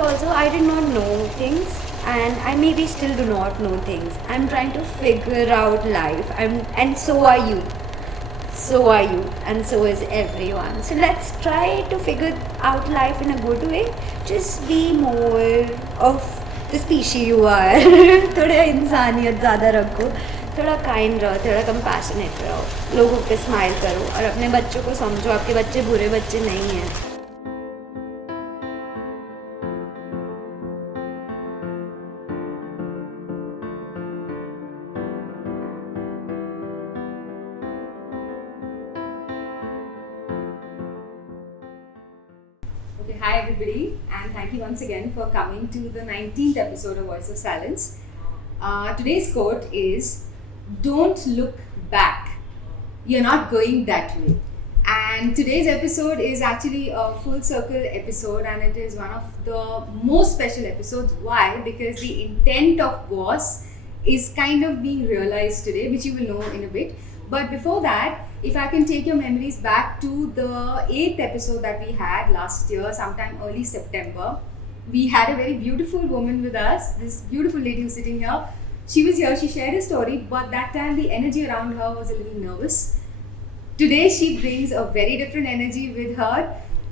also I did not know things, and I maybe still do not know things. I'm trying to figure out life. And so are you. So are you, and so is everyone. So let's try to figure out life in a good way. Just be more of the species you are. थोड़ा इंसानियत ज़्यादा रखो, थोड़ा kind रहो, थोड़ा compassionate रहो, लोगों पे स्माइल करो और अपने बच्चों को समझो आपके बच्चे बुरे बच्चे नहीं हैं. Okay, hi everybody, and thank you once again for coming to the 19th episode of Voice of Silence. Today's quote is, "Don't look back. You're not going that way." And today's episode is actually a full circle episode, and it is one of the most special episodes. Why? Because the intent of VOS is kind of being realized today, which you will know in a bit. But before that, if I can take your memories back to the 8th episode that we had last year, sometime early September, we had a very beautiful woman with us, this beautiful lady who's sitting here. She was here, she shared her story, but that time the energy around her was a little nervous. Today she brings a very different energy with her,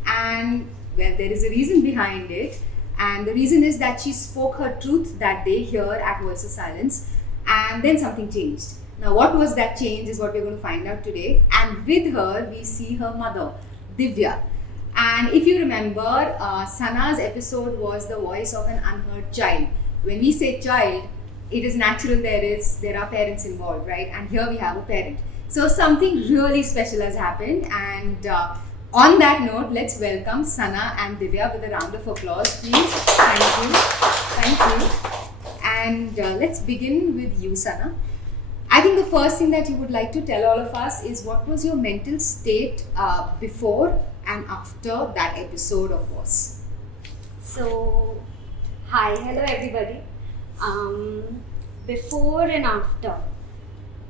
and well, there is a reason behind it. And the reason is that she spoke her truth that day here at Voice of Silence, and then something changed. Now, what was that change is what we're going to find out today. And with her, we see her mother, Divya. And if you remember, Sana's episode was the voice of an unheard child. When we say child, it is natural there are parents involved, right? And here we have a parent. So something really special has happened. And on that note, let's welcome Sana and Divya with a round of applause, please. Thank you. Thank you. And let's begin with you, Sana. I think the first thing that you would like to tell all of us is what was your mental state before and after that episode of VOS? So, hello everybody. Before and after,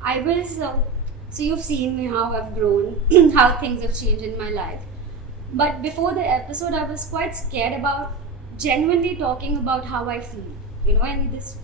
I was, so you've seen me how I've grown, how things have changed in my life. But before the episode, I was quite scared about genuinely talking about how I feel. And this,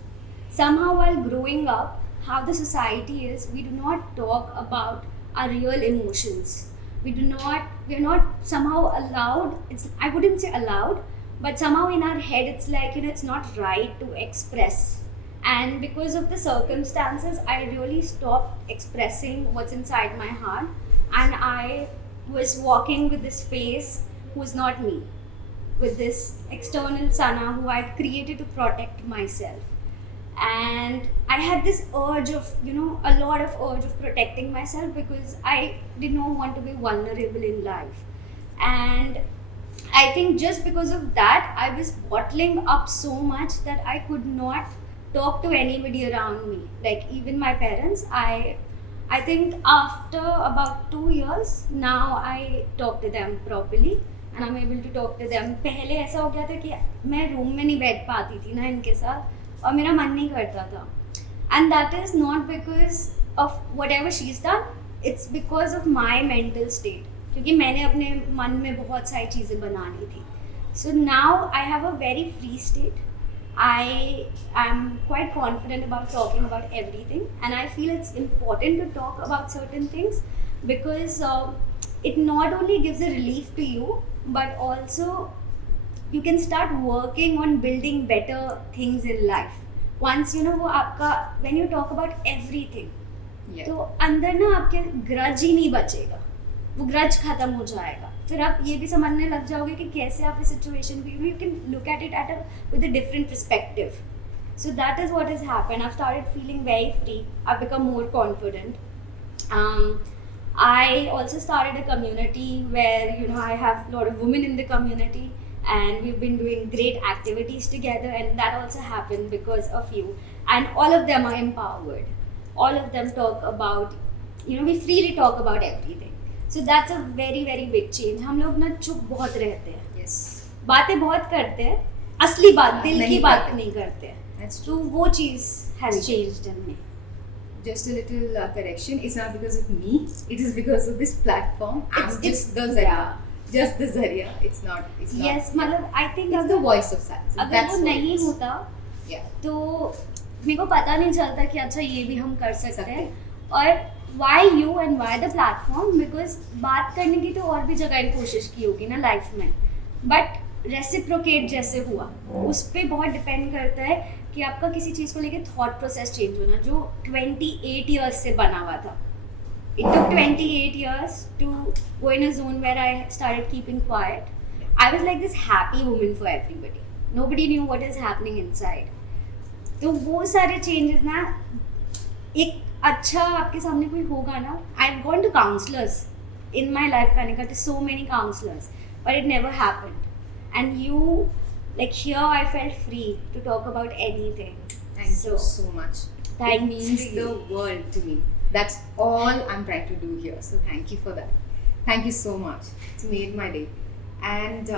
somehow while growing up, how the society is, we do not talk about our real emotions. We're not somehow allowed, I wouldn't say allowed, but somehow in our head it's like, it's not right to express. And because of the circumstances, I really stopped expressing what's inside my heart. And I was walking with this face who's not me, with this external Sana who I'd created to protect myself. And I had this urge of, a lot of urge of protecting myself because I did not want to be vulnerable in life. And I think just because of that, I was bottling up so much that I could not talk to anybody around me. Like even my parents, I think after about 2 years, now I talk to them properly and I'm able to talk to them. पहले ऐसा हो गया था कि मैं room में नहीं बैठ पाती थी ना इनके साथ और मेरा मन नहीं करता था. And that is not because of whatever she's done, it's because of my mental state. क्योंकि मैंने अपने मन में बहुत सारी चीज़ें बना ली थी. So now I have a very free state. I am quite confident about talking about everything, and I feel it's important to talk about certain things because it not only gives a relief to you, but also you can start working on building better things in life. Once वो आपका, when you talk about everything, तो अंदर ना आपके grudge ही नहीं बचेगा, वो grudge खत्म हो जाएगा. फिर आप ये भी समझने लग जाओगे कि कैसे आप इस सिचुएशन पे, you can look at it with a different perspective. So that is what has happened. I've started feeling very free. I've become more confident. I also started a community where I have a lot of women in the community, and we've been doing great activities together, and that also happened because of you. And all of them are empowered. All of them talk about, we freely talk about everything. So that's a very very big change. हम लोग ना चुप बहुत रहते हैं. Yes. बातें बहुत करते हैं, असली बात, दिल की बात नहीं करते हैं. That's true. तो वो चीज़ has changed in me. Just a little correction. It's not because of me. It is because of this platform. just the जरिया. It's not. Yes, मतलब I think it's the voice of silence. अगर That's वो what नहीं it is. होता Yeah. तो मेरे को पता नहीं चलता कि अच्छा ये भी हम कर सकते हैं. और why you and why the platform? Because बात करने की तो और भी जगह कोशिश की होगी ना लाइफ में, बट रेसिप्रोकेट जैसे हुआ उस पर बहुत डिपेंड करता है कि आपका किसी चीज़ को लेके थॉट प्रोसेस चेंज होना, जो 28 years से बना हुआ था. It took 28 years to go in a zone where I started keeping quiet. I was like this happy woman for everybody. Nobody knew what is happening inside. तो वो सारे changes ना, एक अच्छा आपके सामने कोई होगा ना. I've gone to counselors in my life, Kanika, to so many counselors, but it never happened. And you, like here, I felt free to talk about anything. Thank you so much. Thanks. It means the world to me. That's all I'm trying to do here. So thank you for that. Thank you so much. It's made my day. And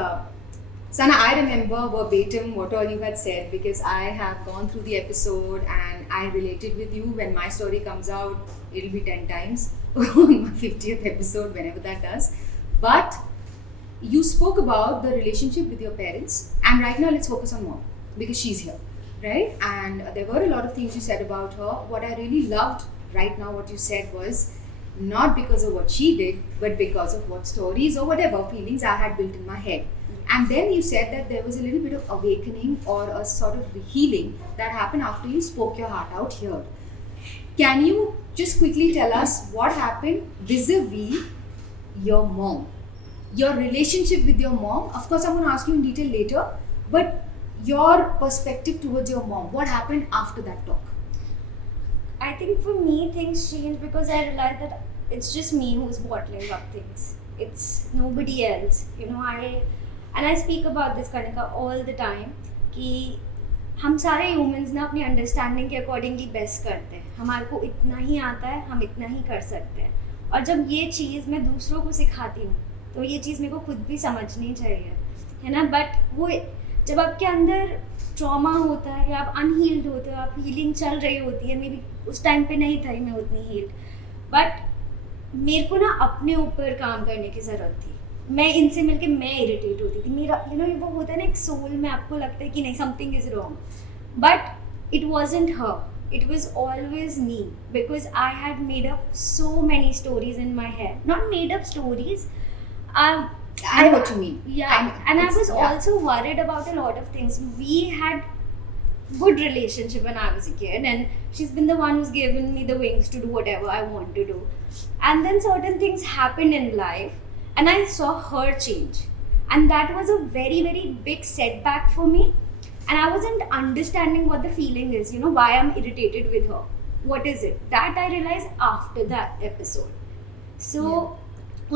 Sana, I remember verbatim what all you had said because I have gone through the episode and I related with you. When my story comes out, it'll be 10 times on my 50th episode, whenever that does. But you spoke about the relationship with your parents, and right now let's focus on mom because she's here, right? And there were a lot of things you said about her. What I really loved right now, what you said was not because of what she did, but because of what stories or whatever feelings I had built in my head. And then you said that there was a little bit of awakening or a sort of healing that happened after you spoke your heart out here. Can you just quickly tell us what happened vis-a-vis your mom? Your relationship with your mom? Of course, I'm going to ask you in detail later, but your perspective towards your mom. What happened after that talk? I think for me, things changed because I realized that it's just me who's bottling up things. It's nobody else. You know, I speak about this, Kanika, all the time कि हम सारे humans ना अपनी understanding के accordingly best करते हैं. हमारे को इतना ही आता है, हम इतना ही कर सकते हैं. और जब ये चीज़ मैं दूसरों को सिखाती हूँ तो ये चीज़ मेरे को खुद भी समझनी चाहिए, है ना. बट वो जब आपके अंदर ट्रॉमा होता है या आप अनहील्ड होते हो, आप हीलिंग चल रही होती है, मे बी उस टाइम पे नहीं था मैं उतनी हील्ड, बट मेरे को ना अपने ऊपर काम करने की ज़रूरत थी. मैं इनसे मिलके मैं इरिटेट होती थी. मेरा वो होता है ना एक सोल में आपको लगता है कि नहीं something is wrong, but it wasn't her. It was always me because I had made up so many stories in my head. Not made up stories. I know what you mean. Yeah, and I was also worried about a lot of things. We had good relationship when I was a kid, and she's been the one who's given me the wings to do whatever I want to do. And then certain things happened in life, and I saw her change, and that was a very, very big setback for me. And I wasn't understanding what the feeling is, why I'm irritated with her. What is it? That I realized after that episode. So,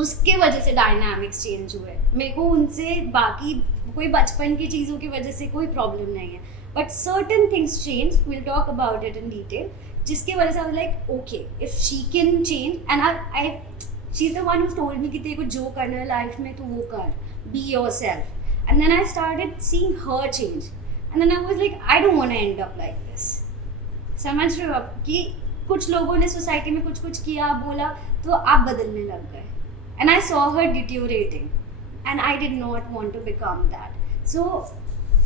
उसके वजह से dynamics change हुए. मेरे को उनसे बाकी कोई बचपन की चीज़ों की वजह से कोई प्रॉब्लम नहीं है. But certain things changed. We'll talk about it in detail. जिसकी वजह से I was like, okay, if she can change, and she's the one who told me कि तेरे को जो करना है लाइफ में तो वो कर. Be yourself. And then I started seeing her change. And then I was like, I don't want to end up like this. समझ रहे हो आप कि कुछ लोगों ने सोसाइटी में कुछ किया बोला तो आप बदलने लग गए. And I saw her deteriorating, and I did not want to become that. So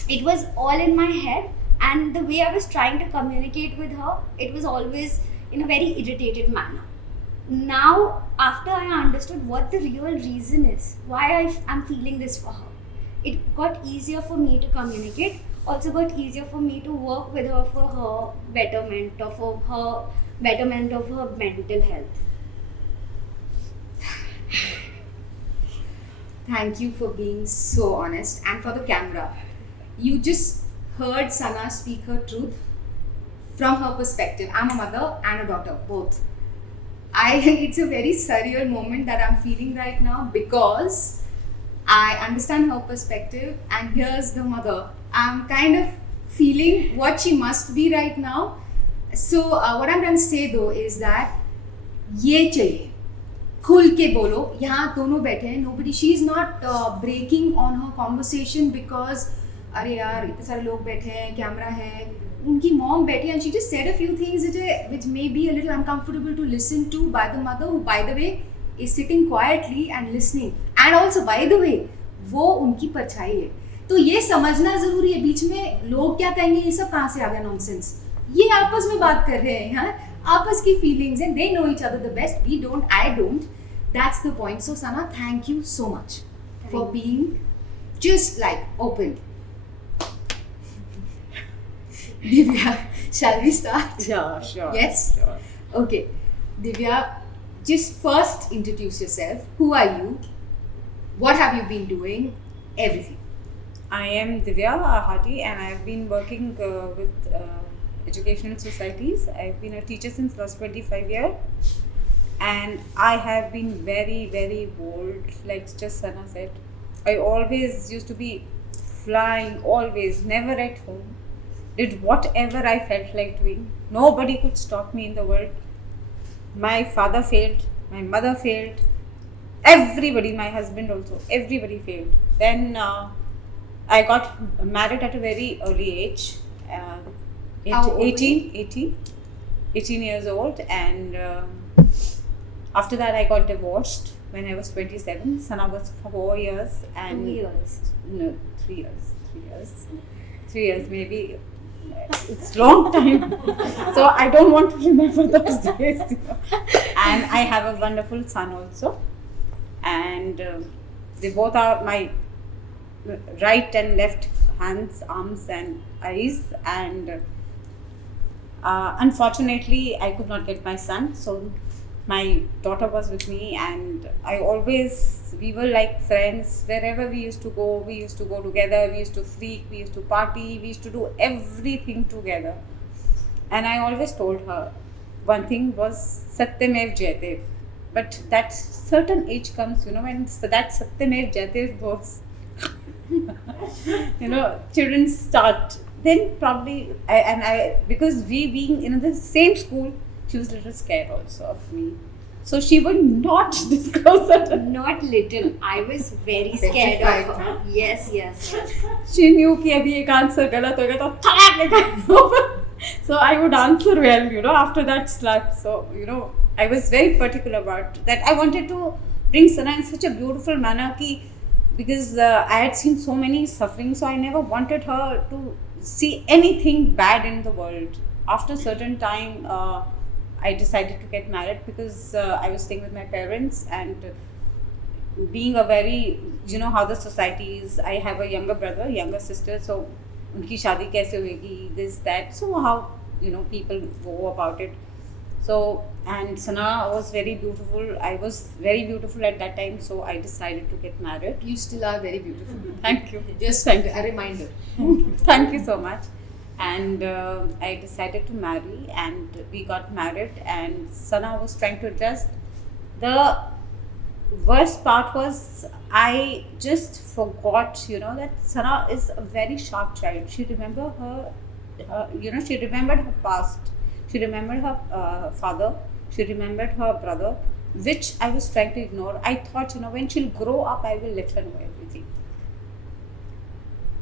it was all in my head, and the way I was trying to communicate with her, it was always in a very irritated manner. Now, after I understood what the real reason is, why I'm feeling this for her, it got easier for me to communicate. Also got easier for me to work with her for her betterment or for her betterment of her mental health. Thank you for being so honest. And for the camera, you just heard Sana speak her truth from her perspective. I'm a mother and a daughter, both. It's a very surreal moment that I'm feeling right now because I understand her perspective, and here's the mother. I'm kind of feeling what she must be right now. So what I'm trying to say though is that ये चाहिए खुल के बोलो. यहाँ दोनों बैठे हैं. Nobody, she's not breaking on her conversation because अरे यार इतने सारे लोग बैठे हैं, कैमरा है. उनकी mom बैठी and she just said a few things which may be a little uncomfortable to listen to by the mother, who by the way is sitting quietly and listening and also by the way वो उनकी परछाई है. तो ये समझना जरूरी है. बीच में लोग क्या कहेंगे, ये सब कहाँ से आ गया नॉनसेंस. ये आपस में बात कर रहे हैं, हाँ, आपस की फीलिंग्स हैं. They know each other the best. We don't, I don't. That's the point. So Sana, thank you so much for being just like open. Divya, shall we start? Yeah, sure. Yes? Sure. Okay. Divya, just first introduce yourself. Who are you? What have you been doing? Everything. I am Divya Hardy and I've been working with educational societies. I've been a teacher since last 25 years. And I have been very, very bold, like just Sana said. I always used to be flying, always, never at home. Did whatever I felt like doing. Nobody could stop me in the world. My father failed, my mother failed, everybody, my husband also, everybody failed. Then I got married at a very early age. How old? 18 years old, and after that I got divorced when I was 27. Sana was 4 years and 2 years. No, 3 years. 3 years maybe. It's long time. So I don't want to remember those days. And I have a wonderful son also. And they both are my right and left hands, arms and eyes. And unfortunately I could not get my son. So my daughter was with me, and we were like friends. Wherever we used to go together. We used to freak, we used to party, we used to do everything together. And I always told her one thing was Satyamev Jayatev. But that certain age comes, when that Satyamev Jayatev goes, children start. Then probably, because we being in the same school, she was a little scared also of me. So she would not disclose it. Not little. I was very scared of her. Yes. She knew कि अभी एक answer गलत होगा तो थड़ाक निकाल. So I would answer well, after that slap. So, I was very particular about that. I wanted to bring Sana in such a beautiful manner because I had seen so many suffering, so I never wanted her to see anything bad in the world. After a certain time, I decided to get married because I was staying with my parents, and being a very, how the society is. I have a younger brother, younger sister, so unki shaadi kaise hoegi, this, that. So how, people go about it. So, and Sana was very beautiful. I was very beautiful at that time, so I decided to get married. You still are very beautiful. Thank you. Just a reminder. Thank you so much. And I decided to marry, and we got married, and Sana was trying to adjust. The worst part was I just forgot, that Sana is a very sharp child. She remembered she remembered her past. She remembered her father. She remembered her brother, which I was trying to ignore. I thought, when she'll grow up, I will let her know everything.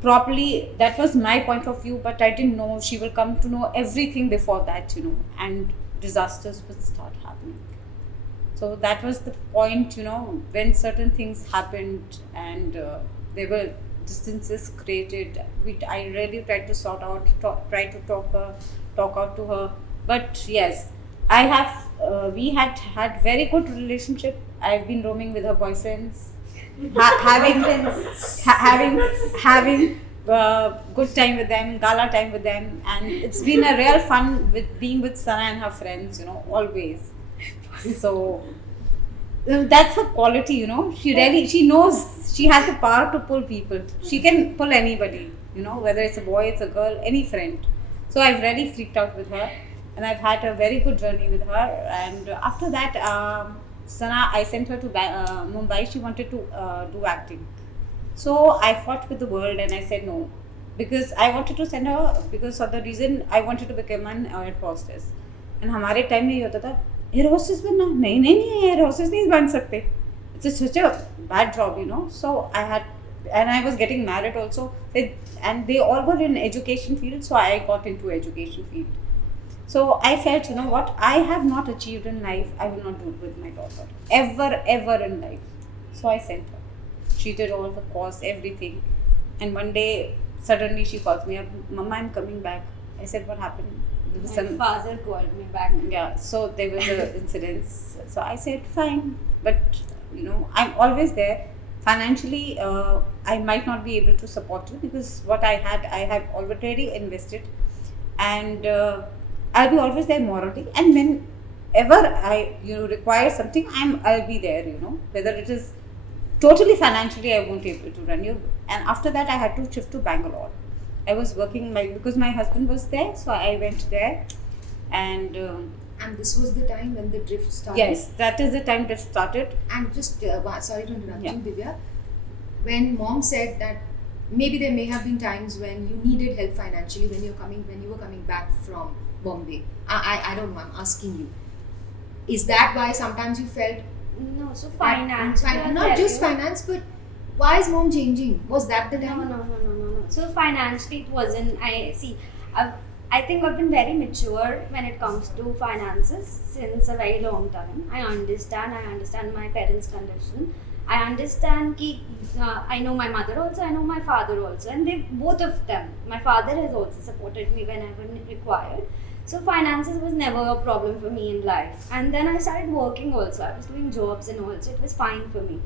Properly, that was my point of view, but I didn't know she will come to know everything before that, and disasters would start happening. So that was the point, when certain things happened, and there were distances created. I really tried to sort out, try to talk out to her. But yes, we had very good relationship. I've been roaming with her boyfriends. Having good time with them, gala time with them, and it's been a real fun with being with Sana and her friends, always. So that's her quality, she knows she has the power to pull people. She can pull anybody, whether it's a boy, it's a girl, any friend. So I've really freaked out with her, and I've had a very good journey with her. And after that, Sana, I sent her to Mumbai. She wanted to do acting. So I fought with the world and I said no. Because I wanted to send her because of the reason I wanted to become an air hostess. And हमारे time में ये होता था air hostess बनना नहीं air hostess नहीं बन सकते. It's such a bad job, So I was getting married also. And they all were in education field, so I got into education field. So I felt, what I have not achieved in life, I will not do it with my daughter. Ever in life. So I sent her. She did all the course, everything. And one day, suddenly she calls me up, Mama, I'm coming back. I said, what happened? There was My father called me back. Yeah, so there was an incident. So I said, fine. But, I'm always there. Financially, I might not be able to support you because what I have already invested. And I'll be always there morally. And whenever I require something, I'll be there, whether it is totally financially, I won't be able to run you. And after that, I had to shift to Bangalore. I was working because my husband was there, so I went there. And this was the time when the drift started? Yes, that is the time drift started. And just, sorry to interrupt you, Divya. When mom said that maybe there may have been times when you needed help financially when you were coming back from Bombay. I don't know, I'm asking you. Is that why sometimes you felt... No, so finance. Not just finance, but why is mom changing? Was that the time? No. So financially it wasn't. I think I've been very mature when it comes to finances since a very long time. I understand my parents' condition. I understand I know my mother also, I know my father also, and both of them. My father has also supported me whenever required. So finances was never a problem for me in life. And then I started working also. I was doing jobs and all, so it was fine for me.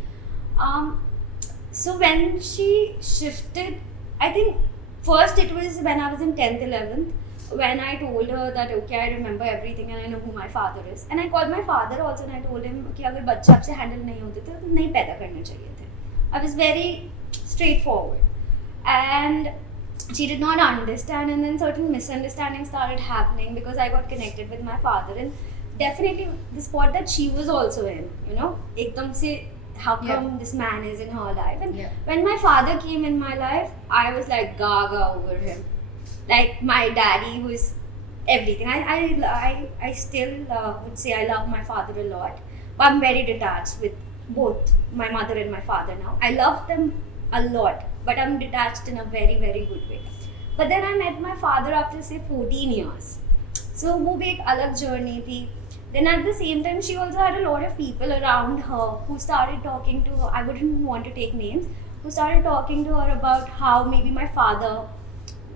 So when she shifted, I think first it was when I was in 10th, 11th, when I told her that okay, I remember everything and I know who my father is. And I called my father also and I told him कि अगर बच्चे आपसे handle नहीं होते थे तो नहीं पैदा करने चाहिए थे. I was very straightforward. And she did not understand, and then certain misunderstandings started happening because I got connected with my father, and definitely the spot that she was also in, ekdam se how come this man is in her life. And when my father came in my life, I was like gaga over him. Like my daddy was everything. I still would say I love my father a lot, but I'm very detached with both my mother and my father now. I love them a lot, but I'm detached in a very, very good way. But then I met my father after say 14 years. So वो भी एक अलग journey थी. Then at the same time, she also had a lot of people around her who started talking to her. I wouldn't want to take names. Who started talking to her about how maybe my father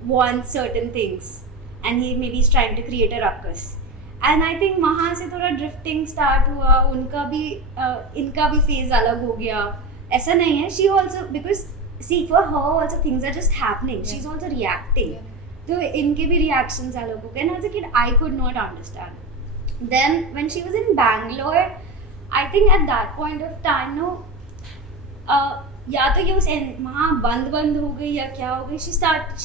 wants certain things and he maybe is trying to create a ruckus. And I think वहाँ से थोड़ा drifting start हुआ. इनका भी phase अलग हो गया. ऐसा नहीं है. She also, because see, for her also things are just happening. She's also reacting. So इनके भी reactions अलग हो गए. And as a kid, I could not understand. Then when she was in Bangalore, I think at that point of time, या तो ये उस वहाँ बंद हो गई या क्या हो गई. She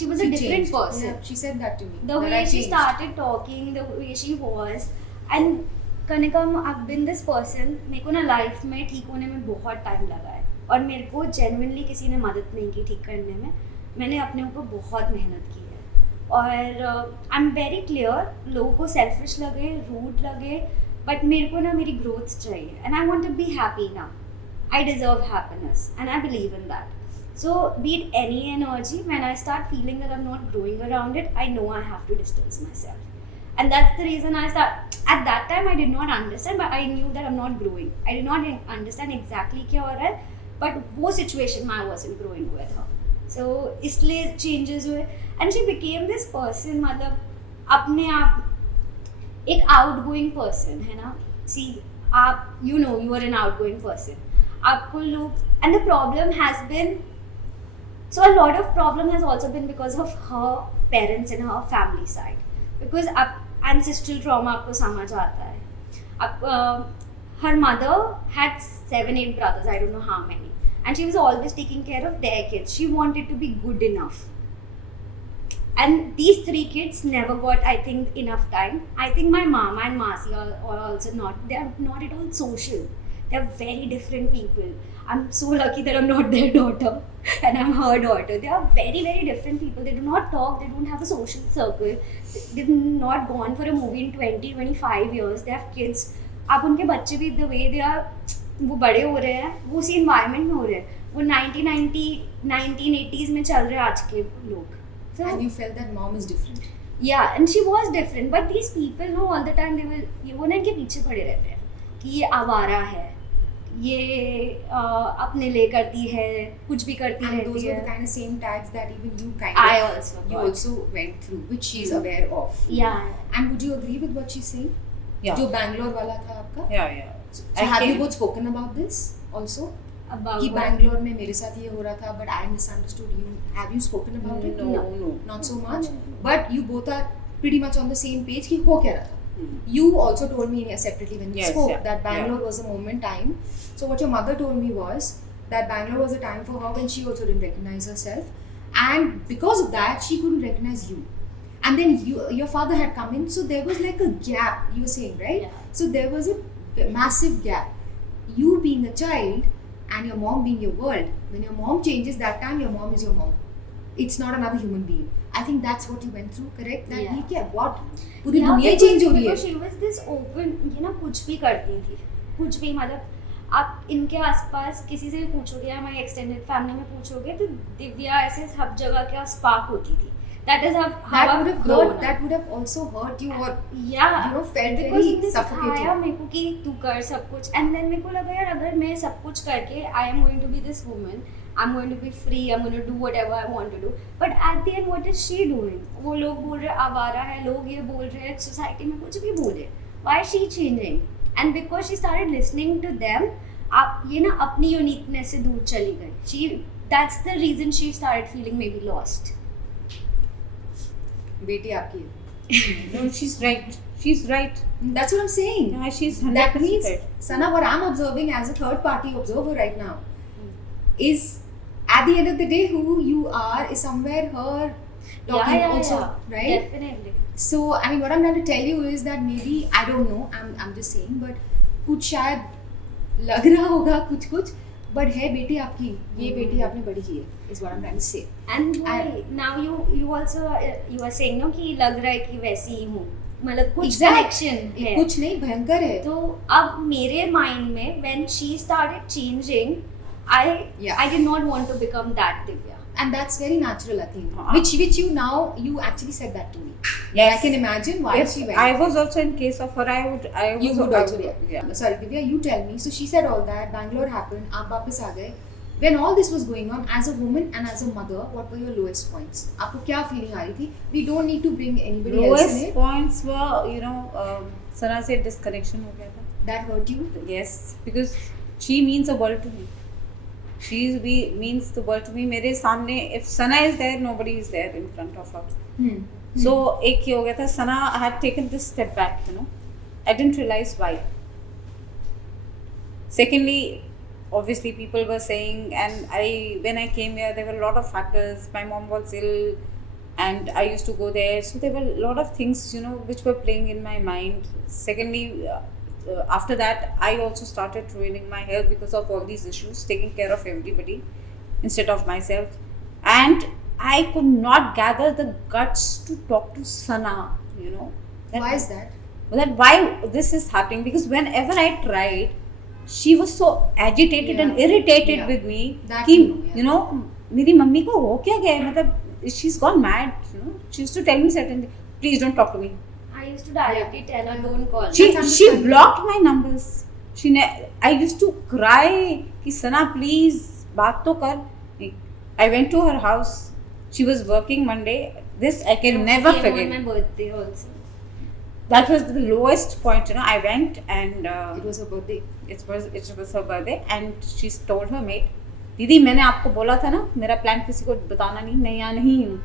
was a different person. Yeah, she said that to me. The way she started talking, the way she was, and Kanika, I've been this person. मेरे को ना life में ठीक होने में बहुत time लगा है और मेरे को genuinely किसी ने मदद नहीं की ठीक करने में. मैंने अपने ऊपर बहुत मेहनत की है और I'm very clear. लोगों को selfish लगे, rude लगे, but मेरे को ना मेरी growth चाहिए and I want to be happy now. I deserve happiness and I believe in that. So be it any energy, when I start feeling that I'm not growing around it, I know I have to distance myself. And that's the reason at that time I did not understand, but I knew that I'm not growing. I did not understand exactly क्या हो रहा है, but वो situation में I wasn't growing with her. So इसलिए changes हुए and she became this person, मतलब अपने आप एक outgoing person है ना. See, you are an outgoing person. आपको लोग, and the problem has been, so a lot of problem has also been because of her parents and her family side, because ancestral trauma आपको समझ आता है. Her mother had 7-8 brothers, I don't know how many, and she was always taking care of their kids. She wanted to be good enough, and these 3 kids never got, I think, enough time. I think my mama and Masi are also they are not at all social. They are very different people. I'm so lucky that I'm not their daughter and I'm her daughter. They are very, very different people. They do not talk, they don't have a social circle. They've not gone for a movie in 20-25 years. They have kids. आप उनके बच्चे भी the way they are, वो बड़े हो रहे हैं, वो उसी environment में हो रहे हैं. वो 1980s में चल रहे हैं आज के लोग. So, and you felt that mom is different. Yeah, and she was different. But these people, all the time they will, वो ना इनके पीछे पड़े रहते हैं कि ये आवारा है, ये अपने लिए करती है, कुछ भी करती And those रहती were the है. kind of same tags that even you kind I of also you got. also went through, which she's aware of. Yeah. And would you agree with what she's saying? Yeah. जो Bangalore वाला था आपका? Yeah. So have you both spoken about this also? About कि what? Bangalore में मेरे साथ ये हो रहा था, but I misunderstood you. Have you spoken about it? No. Not so much. No. But you both are pretty much on the same page कि हो क्या रहा था. You also told me separately when we spoke that Bangalore was a moment time. So what your mother told me was that Bangalore was a time for her when she also didn't recognize herself, and because of that she couldn't recognize you. And then your father had come in, so there was like a gap. You were saying, right? Yeah. So there was a massive gap. You being a child and your mom being your world. When your mom changes, that time your mom is your mom. It's not another human being. I think that's what you went through, correct? That Yeah. ये क्या what पूरी Yeah, दुनिया because- change हो रही है. because she was this open, ये ना कुछ भी करती थी, कुछ भी, मतलब आप इनके आसपास किसी से भी पूछोगे या हमारी एक्सटेंडेड फैमिली में पूछोगे तो दिव्या ऐसे सब जगह क्या स्पार्क होती थी. That is how That I've would have grown hurt. up. That would have also hurt you or Yeah, you know felt because very उनने suffocated. सिखाया मेरे को कि तू कर सब कुछ, and then मेरे को लगा यार अगर मैं सब कुछ करके I am going to be this woman, I'm going to be free, I'm going to do whatever I want to do, but at the end what is she doing? वो लोग बोल रहे आवारा है, लोग ये बोल रहे हैं, सोसाइटी में कुछ भी बोले, why is she changing? And because she started listening to them, आप ये ना अपनी यूनिकनेस से दूर चली गई. That's the reason she started feeling maybe lost. बेटी आपकी है. No, she's right. She's right. That's what I'm saying. Yeah, she's 100% That means, right. Sana, what I'm observing as a third party observer right now is at the end of the day, who you are is somewhere her talking also, right? Definitely. So, I mean, what I'm trying to tell you is that maybe, I don't know, I'm just saying, but कुछ शायद लग रहा होगा कुछ but है बेटी आपकी, ये बेटी आपने बड़ी की है, is what I'm trying to say. And why now you also you are saying no कि लग रहा है कि वैसी ही हूँ, मतलब कुछ connection है, कुछ नहीं भयंकर है. तो अब मेरे mind में when she started changing, I did not want to become that Divya. And that's very natural, I think. Uh-huh. Which you actually said that to me. Yes. I can imagine why If she went. I was also in case of her, You would also yeah. yeah. Sorry, Divya, you tell me. So she said all that. Bangalore happened. आप वापस आ गए. When all this was going on, as a woman and as a mother, what were your lowest points? आपको क्या feeling आ रही थी? We don't need to bring anybody else in Lowest it. points were, Sana said disconnection हो गया था. That hurt you? Yes, because she means the world to me. She means the world to me. मेरे सामने, if Sana is there, nobody is there in front of her. So एक ये हो गया था. Sana had taken this step back, I didn't realize why. Secondly, obviously people were saying, and when I came here, there were a lot of factors. My mom was ill, and I used to go there. So there were a lot of things, which were playing in my mind. Secondly, after that, I also started ruining my health because of all these issues, taking care of everybody instead of myself. And I could not gather the guts to talk to Sana, Why is that? Why this is happening, because whenever I tried, she was so agitated and irritated with me That कि मेरी mummy को हो क्या गया है, मतलब she's gone mad, she used to tell me certain things. Please don't talk to me. I used to directly tell her don't call. She blocked my numbers. I used to cry कि Sana please बात तो कर. I went to her house. She was working Monday. This I can never Came forget. on my birthday also. That was the lowest point. I went and It was her birthday. it was her birthday, and she told her mate, दीदी मैंने आपको बोला था ना मेरा plan किसी को बताना नहीं, मैं यहाँ नहीं हूँ.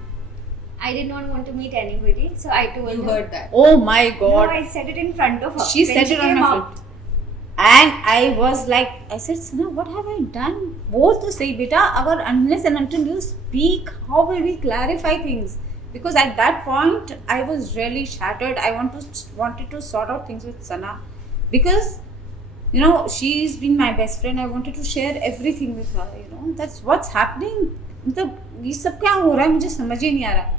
I did not want to meet anybody, so I told You her. heard that. Oh my God. No, I said it in front of her. She When said it on came my out. phone. And I was like, I said, Sana, what have I done? बोल तो सही बेटा, अगर unless and until you speak, how will we clarify things? Because at that point, I was really shattered. I wanted to sort out things with Sana. Because, she's been my best friend. I wanted to share everything with her, That's what's happening. मतलब ये सब क्या हो रहा है मुझे समझ ही नहीं आ रहा.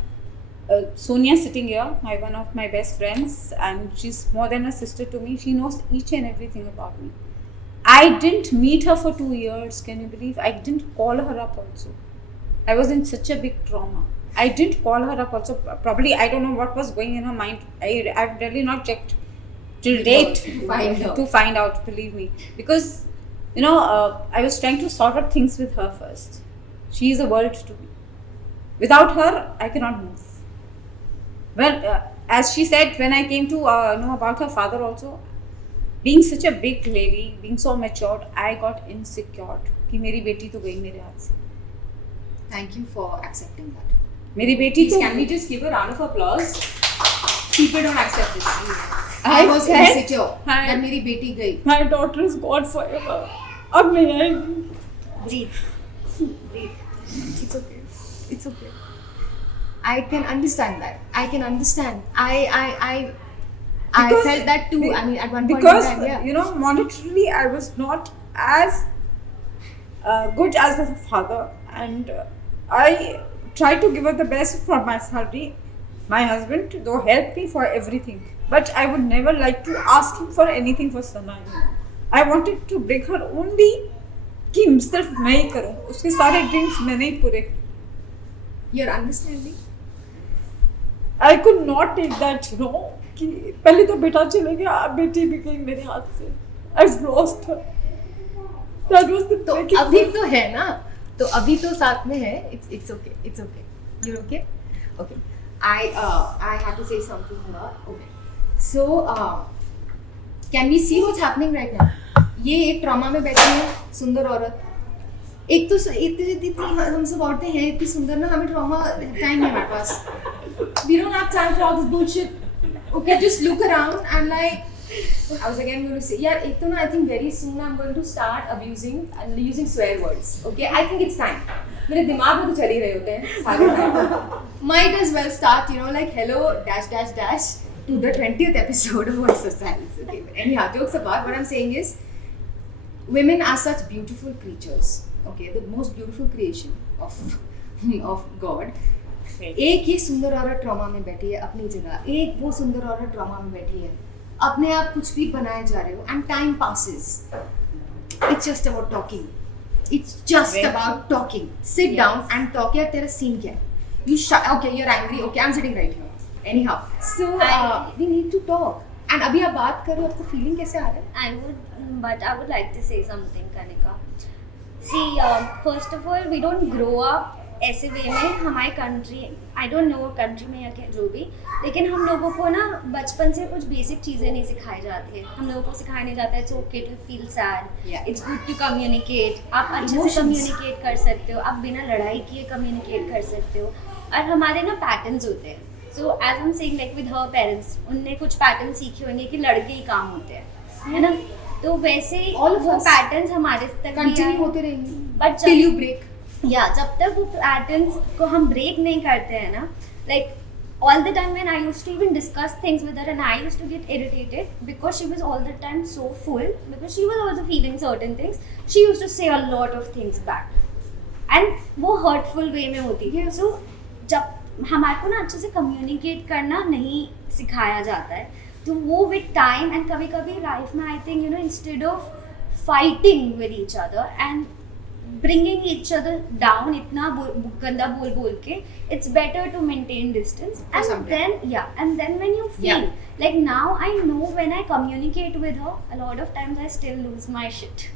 Sonia sitting here, one of my best friends, and she's more than a sister to me. She knows each and everything about me. I didn't meet her for 2 years. Can you believe? I didn't call her up also. I was in such a big trauma. I didn't call her up also. Probably I don't know what was going in her mind. I've really not checked till date To find out. to find out. Believe me, because I was trying to sort out things with her first. She is a world to me. Without her, I cannot move. Well, as she said, when I came to know about her father also, being such a big lady, being so matured, I got insecure कि मेरी बेटी तो गई मेरे हाथ से. Thank you for accepting that. मेरी बेटी Please, तो can we just give a round of applause? People don't accept this. I I was said- insecure Hi. that मेरी बेटी गई. My daughter is gone forever. अब नहीं आएगी. Breathe. It's okay. It's okay. I can understand that. I can understand. I Because- felt that too. I mean, at one point Because in time, yeah. monetarily I was not as good as a father, and I tried to give her the best for my salary. My husband though helped me for everything, but I would never like to ask him for anything for Sana. I wanted to bring her only कि सिर्फ मैं ही करूँ, उसके सारे dreams मैंने ही पूरे. You're understanding. I could not take that, कि पहले तो बेटा चले गया, अब बेटी भी गई मेरे हाथ से. I've lost her. That was the तो breaking अभी point. तो है ना, तो अभी तो साथ में है. It's okay. It's okay. You're okay? Okay. I have to say something here. Okay. So can we see what's happening right now? ये एक ट्रॉमा में बैठी है सुंदर औरत. एक तो इतनी हम सब औरतें हैं इतनी सुंदर ना, हमें ट्रॉमा टाइम है हमारे पास. We don't have time for all this bullshit. Okay, just look around and like I was again going to say, yeah, एक तो ना I think very soon I'm going to start abusing and using swear words. Okay, I think it's time. मेरे दिमाग में तो चल ही रहे होते हैं सारे time. Might as well start, like hello dash dash dash to the 20th episode of Voice of Silence. Okay, but anyhow, jokes apart, what I'm saying is, women are such beautiful creatures. Okay, the most beautiful creation of God. एक ये सुंदर औरत trauma में बैठी है अपनी जगह, एक वो सुंदर औरत ट्रॉमा में बैठी है, अपने आप कुछ भी बनाए जा रहे हो, and time passes. It's just about talking. It's just about talking. Sit down and talk. यार तेरा सीन क्या है? You shut. Okay, you're angry. Okay, I'm sitting right here. Anyhow, so we need to talk. And अभी आप बात कर रहे हो, आपको feeling कैसे आ रहा है? I would like to say something, Kanika. See, first of all, we don't grow up ऐसे वे में. हमारे country, I don't know country में या जो भी, लेकिन हम लोगों को ना बचपन से कुछ बेसिक चीज़ें नहीं सिखाई जाती है. हम लोगों को सिखाया नहीं जाता है it's okay to feel sad, it's good to communicate. आप अच्छे से कम्युनिकेट कर सकते हो, आप बिना लड़ाई किए कम्युनिकेट कर सकते हो. और हमारे ना पैटर्न्स होते हैं. So as I am saying like with her parents, उनने कुछ पैटर्न सीखे होंगे कि लड़के ही काम होते हैं, है ना. तो वैसे All of वो us पैटर्न्स हमारे तक कंटिन्यू होते रहेंगे. But Till you break. जब तक वो पैटर्न्स को हम ब्रेक नहीं करते हैं ना, like all the time when I used to even discuss things with her and I used to get irritated because she was all the time so full, because she was also feeling certain things, she used to say a lot of things back and वो hurtful way में होती है. So जब हमारे को ना अच्छे से communicate करना नहीं सिखाया जाता है, तो वो with time and कभी कभी life में I think instead of fighting with each other and bringing each other down इतना गंदा बोल के, it's better to maintain distance. And then when you feel like now I know when I communicate with her, a lot of times I still lose my shit.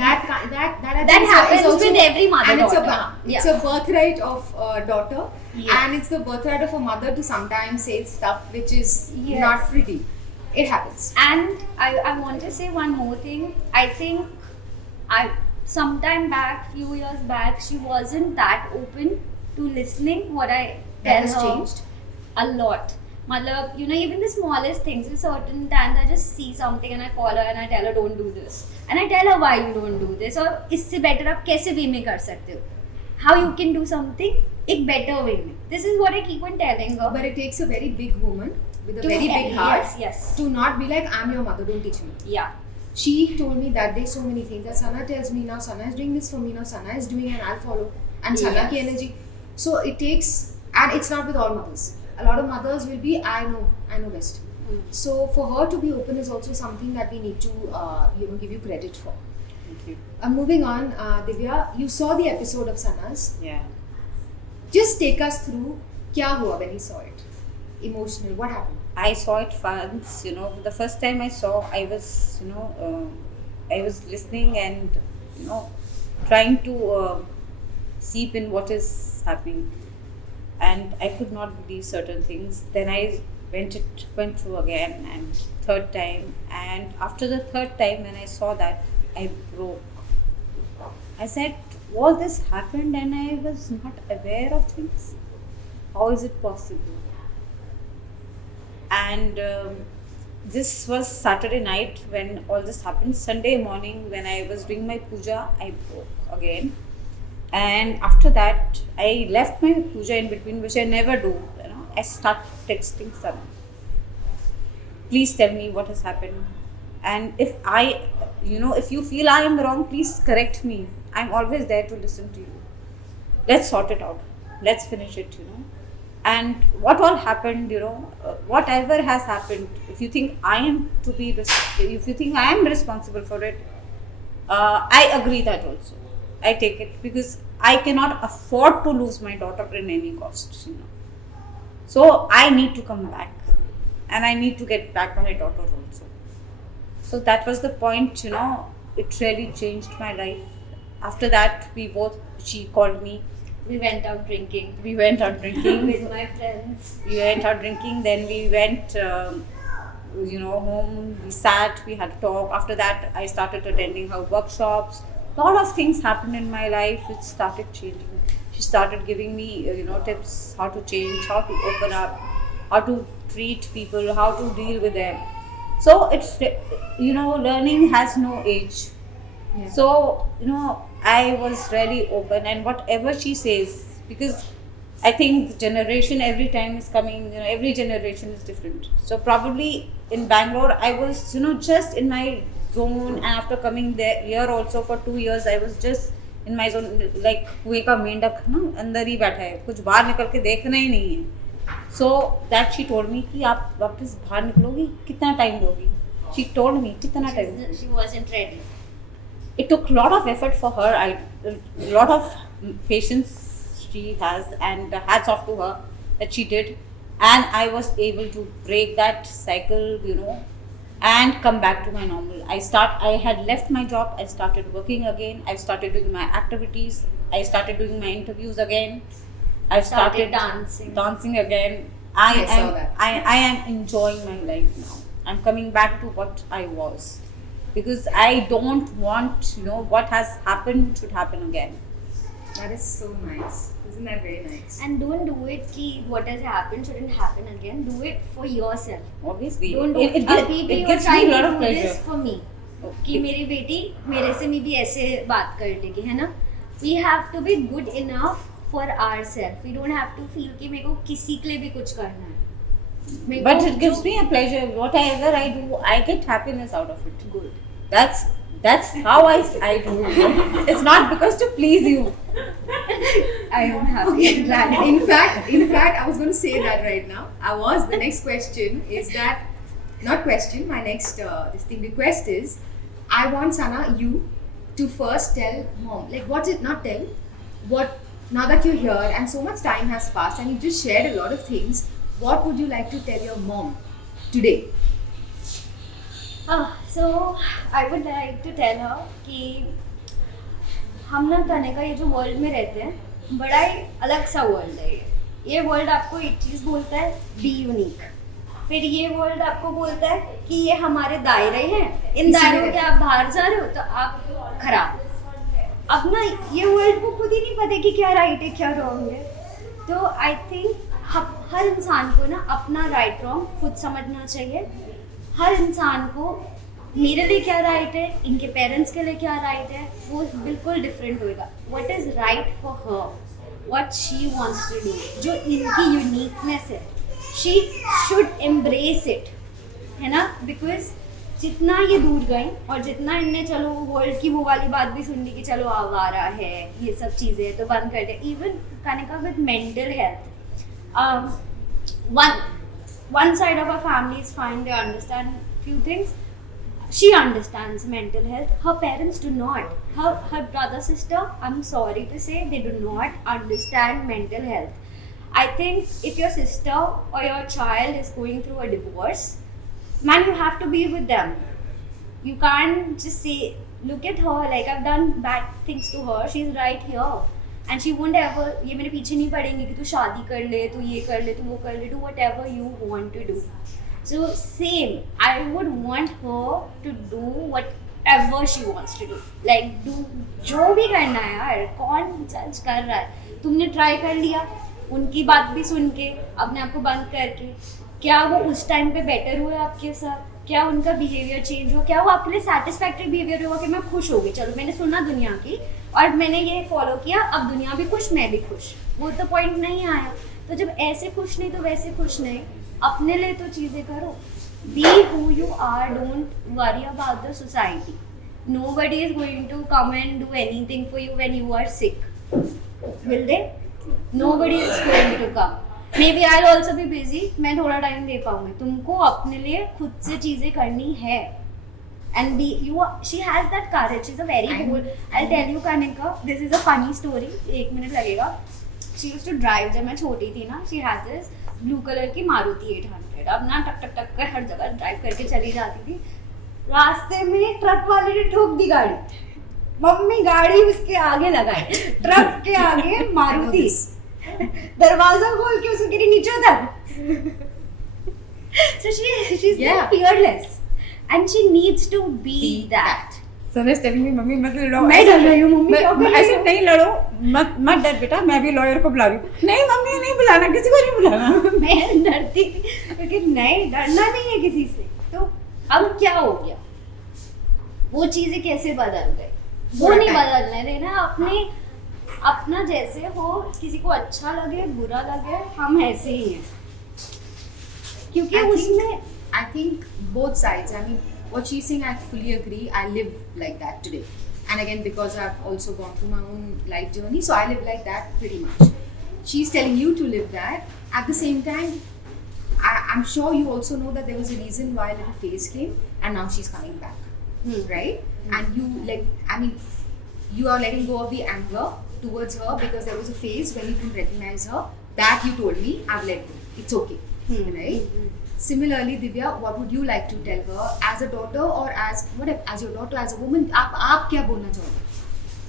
that happens also, with every mother and daughter. it's a birthright of a daughter, Yes. and it's the birthright of a mother to sometimes say stuff which is Yes. not pretty. It happens. And I want to say one more thing. I think sometime back, few years back, she wasn't that open to listening what I That tell has her. changed. A lot. Matlab, even the smallest things, with certain times I just see something and I call her and I tell her don't do this. And I tell her why you don't do this. Or इससे better आप कैसे way में कर सकते हो. How you can do something एक better way में. This is what I keep on telling her. But it takes a very big woman with a To very big heart Yes. to not be like, I'm your mother, don't teach me. Yeah. She told me that day so many things that Sana tells me, now Sana is doing this for me, now Sana is doing and I'll follow. And Sana ki energy. So it takes, and it's not with all mothers. A lot of mothers will be, I know best. So for her to be open is also something that we need to give you credit for. Thank you. Moving on, Divya, you saw the episode of Sana's. Yeah. Just take us through kya hua when you saw it. emotional? What happened? I saw it once, the first time I saw, I was, I was listening and, trying to seep in what is happening. And I could not believe certain things. Then I went through again and third time. And after the third time, when I saw that, I broke. I said, all this happened and I was not aware of things. How is it possible? And this was Saturday night when all this happened. Sunday morning when I was doing my puja, I broke again. And after that, I left my puja in between, which I never do. I start texting Sana. Please tell me what has happened. And if if you feel I am wrong, please correct me. I'm always there to listen to you. Let's sort it out. Let's finish it, And what all happened, whatever has happened, if you think I am responsible for it, I agree that also. I take it because I cannot afford to lose my daughter in any cost, So I need to come back and I need to get back my daughter also. So that was the point, it really changed my life. After that, she called me. We went out drinking. With my friends. We went out drinking, then we went, home, we sat, we had a talk. After that, I started attending her workshops. A lot of things happened in my life which started changing. She started giving me, tips, how to change, how to open up, how to treat people, how to deal with them. So it's, learning has no age. Yeah. So, I was really open and whatever she says, because I think the generation every time is coming, every generation is different. So probably in Bangalore, I was, just in my zone, and after coming there here also for 2 years, I was just in my zone, like कुएं का मेंढक अंदर ही बैठा है, कुछ बाहर निकल के देखना ही नहीं है. So that she told me कि आप वापस बाहर निकलोगी, कितना time लोगी? She told me कितना time. She wasn't ready. It took a lot of effort for her. A lot of patience she has, and hats off to her that she did. And I was able to break that cycle, and come back to my normal. I had left my job. I started working again. I started doing my activities. I started doing my interviews again. I started dancing again. I am enjoying my life now. I'm coming back to what I was. Because I don't want, what has happened should happen again. That is so nice. Isn't that very nice? And don't do it ki what has happened shouldn't happen again. Do it for yourself. Obviously. Don't do it. It gives me a lot of pleasure. This for me. कि मेरी बेटी मेरे से भी ऐसे बात कर लेगी, है ना? We have to be good enough for ourselves. We don't have to feel कि मेरे को किसी के लिए भी कुछ करना है. But it gives me a pleasure. Whatever I do, I get happiness out of it. Good. That's how I do. It's not because to please you. I am happy. In fact, I was going to say that right now. The next question is that, not question, my next request is, I want Sana, you to first tell mom, now that you're here and so much time has passed and you just shared a lot of things, what would you like to tell your mom today? So I would like to tell her कि हम ना कनिका ये जो world में रहते हैं बड़ा ही अलग सा वर्ल्ड है. ये वर्ल्ड आपको एक चीज़ बोलता है बी यूनिक. फिर ये वर्ल्ड आपको बोलता है कि ये हमारे दायरे हैं, इन दायरों के आप बाहर जा रहे हो तो आप खराब. अब ना ये वर्ल्ड को खुद ही नहीं पता कि क्या राइट है क्या रॉन्ग है. तो आई थिंक हर इंसान को ना अपना राइट रॉन्ग खुद समझना चाहिए. हर इंसान को मेरे लिए क्या राइट है, इनके पेरेंट्स के लिए क्या राइट है, वो बिल्कुल डिफरेंट होएगा. What is right for her, what she wants to do, जो इनकी यूनिकनेस है, शी शुड एम्ब्रेस इट, है ना. बिकॉज जितना ये दूर गई और जितना इनने चलो वर्ल्ड की वो वाली बात भी सुन ली कि चलो आवारा है ये सब चीज़ें तो बंद कर दे. Even Kanika with mental health, one side of our family is fine, they understand few things. She understands mental health. Her parents do not. Her brother, sister, I'm sorry to say, they do not understand mental health. I think if your sister or your child is going through a divorce, man, you have to be with them. You can't just say, look at her, like I've done bad things to her, she's right here. And she won't ever, ये मेरे पीछे नहीं पड़ेंगी कि तू शादी कर ले, तू ये कर ले, तू वो कर ले, do whatever you want to do. So same, I would want her to do whatever she wants to do. Like do जो भी करना है यार, कौन जज कर रहा है? तुमने ट्राई कर लिया, उनकी बात भी सुन के, अपने आप को बंद करके, क्या वो उस टाइम पे बेटर हुए आपके साथ? क्या उनका बिहेवियर चेंज हुआ? क्या वो आपके लिए सेटिस्फैक्टरी बिहेवियर हुआ कि मैं खुश हो गई, चलो मैंने सुना दुनिया की और मैंने ये फॉलो किया, अब दुनिया भी खुश, मैं भी खुश? वो तो पॉइंट नहीं आया. तो जब ऐसे खुश नहीं तो वैसे खुश नहीं, अपने लिए तो चीज़ें करो. Be who you are, don't worry about the society. Nobody is going to come and do anything for you when you are sick. Will they? Nobody is going to come. Maybe I'll also be busy. मैं थोड़ा time दे पाऊंगी. तुमको अपने लिए खुद से चीजें करनी है. And she has that courage. She's a very bold. I'll tell you, Kanika, this is a funny story. 1 minute लगेगा. She used to drive जब मैं छोटी थी ना. She has this blue color की मारुति 800. अब ना टक टक टक कर हर जगह ड्राइव करके चली जाती थी. रास्ते में ट्रक वाले ने ठोक दी गाड़ी. मम्मी गाड़ी उसके आगे लगाई, ट्रक के आगे मारुति, दरवाजा खोल के उसे गिरी नीचे उतर. So she's fearless and she needs to be that. Sana is telling me, mummy मत लड़ो. मैं डर रही हूँ मम्मी. ऐसे नहीं लड़ो, मत डर बेटा, मैं भी लॉयर को बुला रही हूँ. नहीं मम्मी नहीं बुलाना, किसी को नहीं बुलाना. मैं डरती थी लेकिन नहीं, डरना नहीं है किसी से. तो अब क्या हो गया? वो चीजें कैसे बदल गई? वो नहीं बदलने देना. अपना जैसे हो, किसी को अच्छा लगे बुरा लगे, हम ऐसे ही हैं. क्योंकि उसमें I think both sides. I mean, what she's saying, I fully agree. I live like that today. And again, because I've also gone through my own life journey, so I live like that pretty much. She's telling you to live that. At the same time, I'm sure you also know that there was a reason why little phase came and now she's coming back. Right? And you are letting go of the anger towards her because there was a phase when you couldn't recognize her. That you told me, I've let go. It's okay. Right? Similarly, Divya, what would you like to tell her as a daughter or as your daughter, as a woman? आप क्या बोलना चाहोगे?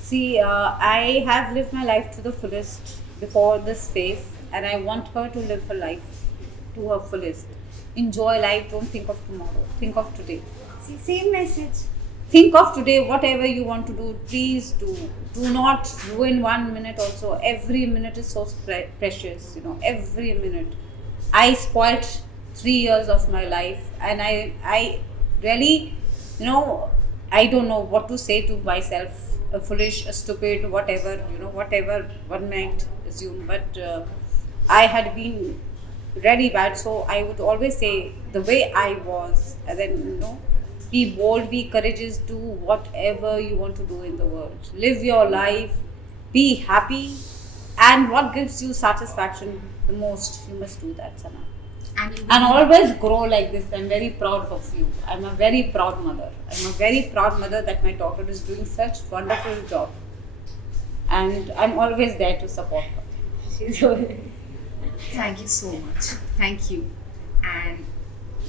See, I have lived my life to the fullest before this phase, and I want her to live her life to her fullest. Enjoy life. Don't think of tomorrow. Think of today. See, same message. Think of today. Whatever you want to do, please do. Do not ruin 1 minute. Also, every minute is so precious. Every minute. I spoiled 3 years of my life, and I really, I don't know what to say to myself. A foolish, a stupid, whatever, whatever one might assume. But I had been really bad, so I would always say the way I was, and then be bold, be courageous, do whatever you want to do in the world. Live your life, be happy, and what gives you satisfaction the most, you must do that, Sana. And always grow like this. I'm very proud of you. I'm a very proud mother. I'm a very proud mother that my daughter is doing such wonderful job. And I'm always there to support her. Thank you so much. Thank you. And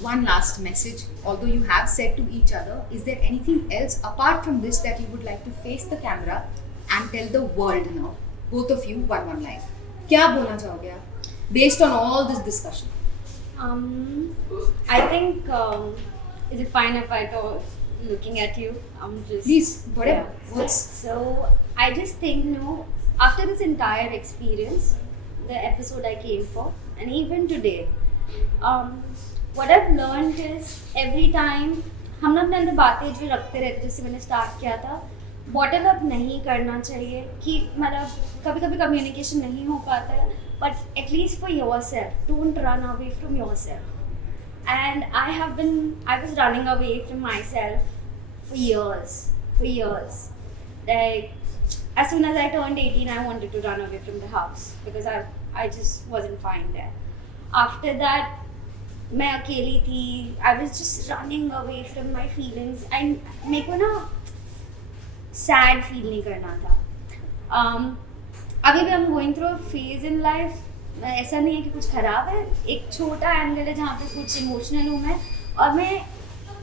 one last message. Although you have said to each other, is there anything else apart from this that you would like to face the camera and tell the world now? Both of you, one line. क्या बोलना चाहोगे आप? Based on all this discussion. I think, is it fine if I talk looking at you? Please, whatever. Yeah. So, I just think, after this entire experience, the episode I came for, and even today, what I've learned is every time हम ना अपने अंदर बातें जो रखते रहते, जैसे मैंने स्टार्ट किया था, बॉटल अप नहीं करना चाहिए कि मतलब कभी कभी कम्युनिकेशन नहीं हो पाता है, but at least for yourself, don't run away from yourself. And I was running away from myself for years. Like, as soon as I turned 18, I wanted to run away from the house because I just wasn't fine there. After that, मैं अकेली थी. I was just running away from my feelings and मेरे को ना sad feel नहीं करना था. Abhi I'm going through a phase in life ऐसा नहीं है कि कुछ खराब है, एक छोटा एंगल है जहाँ पे कुछ इमोशनल हूँ मैं, और मैं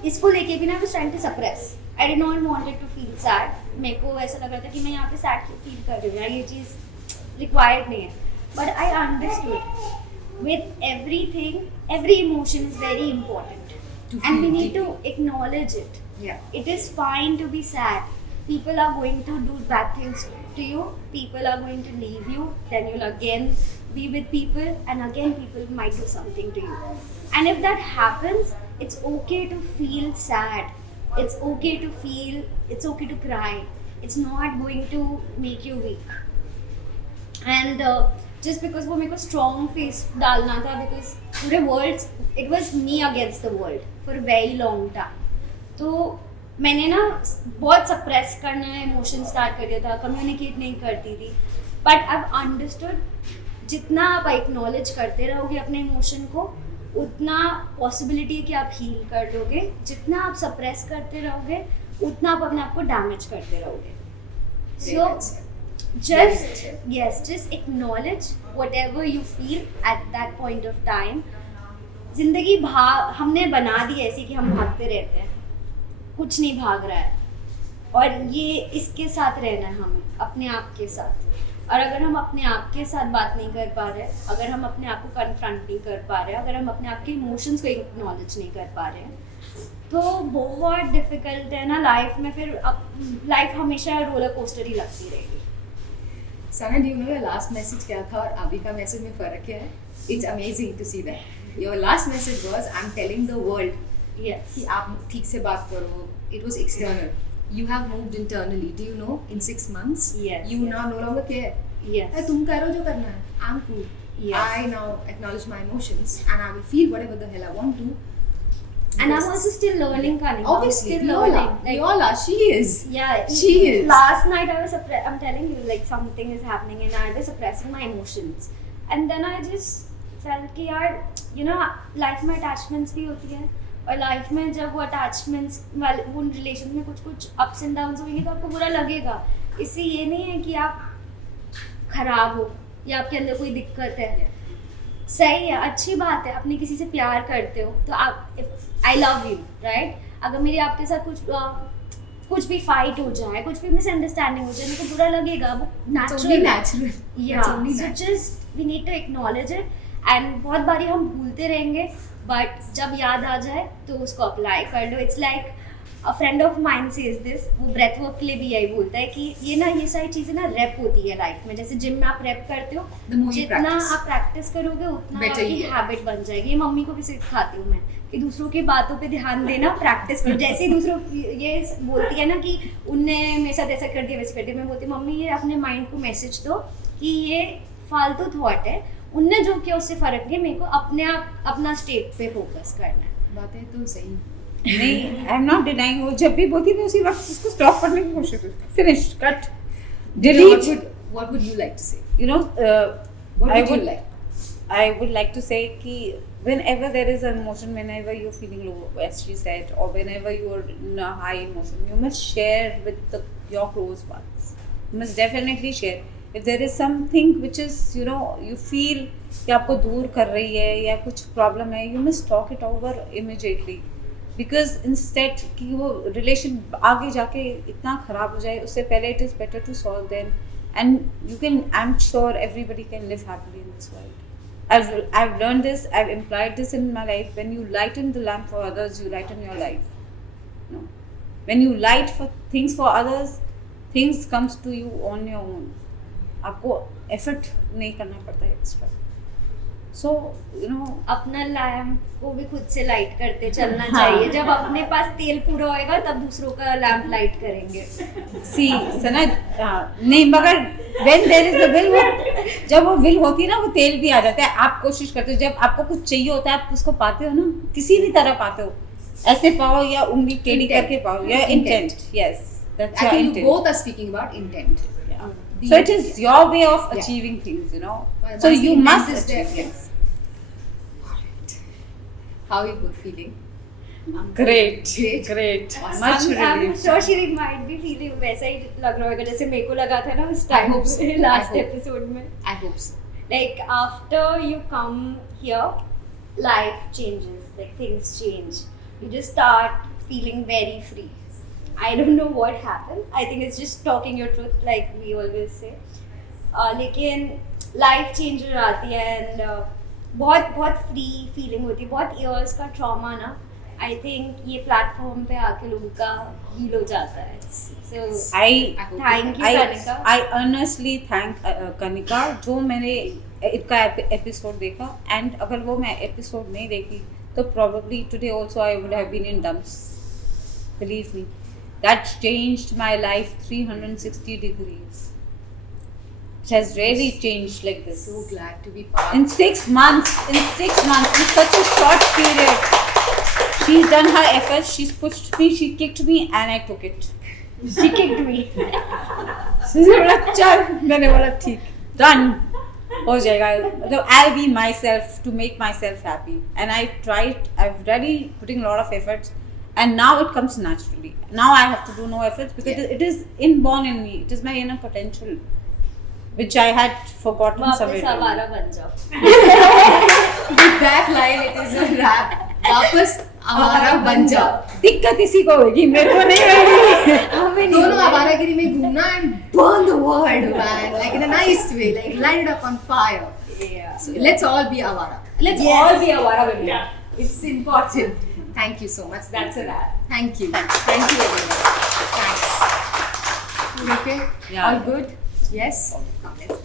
इसको लेके भी ना I trying to suppress. I did not wanted to feel sad. मेरे को ऐसा लग रहा था कि मैं यहाँ पे सैड क्यों फील कर रही हूँ यार, ये चीज़ रिक्वायर्ड नहीं है. But I understood with everything every emotion is very important and we need to acknowledge it. It is fine to be sad. People are going to do bad things to you, people are going to leave you, then you'll again be with people and again people might do something to you. And if that happens, it's okay to feel sad, it's okay to feel, it's okay to cry. It's not going to make you weak. And just because वो मेरे को strong face डालना था, because पूरे world, it was me against the world for a very long time. तो मैंने ना बहुत suppress करना emotion start कर दिया था, communicate नहीं करती थी. But I've understood, जितना आप acknowledge करते रहोगे अपने emotion को, उतना possibility है कि आप heal कर दोगे. जितना आप suppress करते रहोगे, उतना आप अपने आप को damage करते रहोगे. So just acknowledge whatever you feel at that point of time. जिंदगी हमने बना दी ऐसी कि हम भागते रहते हैं, कुछ नहीं भाग रहा है, और ये इसके साथ रहना है हमें, अपने आप के साथ. और अगर हम अपने आप के साथ बात नहीं कर पा रहे, अगर हम अपने आप को कन्फ्रंट नहीं कर पा रहे, अगर हम अपने आप के इमोशंस को एक्नॉलेज नहीं कर पा रहे, तो बहुत डिफिकल्ट है ना लाइफ में. फिर लाइफ हमेशा रोलर कोस्टर ही लगती रहेगी. Sana, do you know your last message क्या था और अभी का मैसेज में फ़र्क क्या है? It's amazing to see that. Your last message was, I'm telling the world कि आप ठीक से बात करो. It was external. You have moved internally. Do you know? In 6 months, you now no longer care. तुम करो जो करना है. I'm cool. I now acknowledge my emotions and I will feel whatever the hell I want to. And I'm also still learning, Kanika. Obviously, I'm still learning. We all are. She is. Yeah, she is. Last night I was I'm telling you, like something is happening and I was suppressing my emotions. And then I just felt कि यार, you know, life में attachments भी होती हैं, और life में जब वो attachments वाले उन relations में कुछ ups and downs होंगे तो आपको बुरा लगेगा. इससे ये नहीं है कि आप खराब हो या आपके अंदर कोई दिक्कत है. सही है, अच्छी बात है, अपने किसी से प्यार करते हो तो आप, आई लव यू, राइट. अगर मेरे आपके साथ कुछ भी फाइट हो जाए, कुछ भी मिसअंडरस्टैंडिंग हो जाए, मेरे को बुरा लगेगा, वो natural. So just we need to acknowledge it. And बहुत बारी हम भूलते रहेंगे, बट जब याद आ जाए तो उसको अप्लाई कर लो. It's like a friend of mind says this, वो ब्रेथ वर्क के लिए भी यही बोलता है कि ये सारी चीज़ें ना रेप होती है लाइफ में. जैसे जिम में आप रेप करते हो, जितना आप प्रैक्टिस करोगे उतना आपकी हैबिट बन जाएगी. ये मम्मी को भी सिखाती हूँ मैं कि दूसरों की बातों पे ध्यान देना, प्रैक्टिस करो. जैसे ही दूसरों ये बोलती है ना कि उनने मेरे साथ ऐसा कर दिया वैसे कर दिया, मैं बोलती मम्मी ये अपने माइंड को मैसेज दो कि ये फालतू थॉट है, उनने जो किया उससे फ़र्क नहीं, मेरे को अपना स्टेट पे फोकस करना है. बातें तो सही नहीं, आई एम नॉट डिनाइंग. वो जब भी बोलती मैं उसी वक्त उसको स्टॉप करने की कोशिश करती. Finish, cut, delete. What would you like to say? You know, what would you like? I would like to say कि whenever there is an emotion, whenever you're feeling low, as she said, or whenever you are in a high emotion, you must share with your close ones. You must definitely share. If there is something which is, you know, you feel कि आपको दूर कर रही है या कुछ problem है, you must talk it over immediately. Because instead कि वो relation आगे जाके इतना ख़राब हो जाए, उससे पहले it is better to solve them. And you can, I'm sure everybody can live happily in this world. I've learned this, I've implied this in my life. When you lighten the lamp for others, you lighten your life. No. When you light for things for others, things comes to you on your own. आपको effort नहीं करना पड़ता है extra. So, you know, अपना lamp को भी खुद से लाइट करते चलना चाहिए. जब अपने पास तेल पूरा होएगा तब दूसरों का लैम्प लाइट करेंगे. See, सना, नहीं, मगर when there is the will, जब वो will होती है ना, वो तेल भी आ जाता है. आप कोशिश करते हो, जब आपको कुछ चाहिए होता है, आप उसको पाते हो ना, किसी भी तरह पाते हो, ऐसे पाओ या उंगली टेढ़ी करके पाओ, या intent. Yes, that's your intent. You both are speaking about intent. Yeah. So it is your way of achieving things, you know. Well, so you must achieve things. How are you both feeling? Great. Awesome. Much I'm relieved. sure she might be feeling वैसा ही लग रहा होगा जैसे मेरे को लगा था ना उस टाइम से लास्ट एपिसोड में. I hope so. Like after you come here, life changes. Like things change. You just start feeling very free. I don't know what happened. I think it's just talking your truth, like we always say. लेकिन life changer आती है and बहुत बहुत free feeling होती है, बहुत years का trauma ना आई थिंक ये प्लेटफॉर्म पे आके लोगों का हील हो जाता है. So thank you Kanika. I honestly thank Kanika जो मैंने इसका एपिसोड देखा, एंड अगर वो मैं एपिसोड नहीं देखी तो probably today also I would have been in dumps. Believe me, that changed my life 360 degrees. It has really changed like this. So glad to be part. In 6 months, in such a short period, she's done her efforts. She's pushed me, she kicked me, and I took it. She kicked me. उसने बोला चल, मैंने बोला ठीक, done, हो जाएगा. So I'll be myself to make myself happy, and I tried. I've really putting a lot of efforts, and now it comes naturally. Now I have to do no efforts because it is inborn in me. It is my inner potential, which I had forgotten somewhere. वापस आवारा बन जाओ. With that line, it is a wrap. वापस आवारा बन जाओ. दिक्कत इसी को होगी, मेरे को नहीं होगी. दोनों आवारागिरी में घूमना and burn the world, man, like in a nice way, like light it up on fire. Yeah. So let's all be avara. Let's Yes. all be avara with me. It's important. Thank you so much. That's a wrap. Thank you. Thank you everyone. Thanks. You okay? Yeah. All good? Yes? Come, let's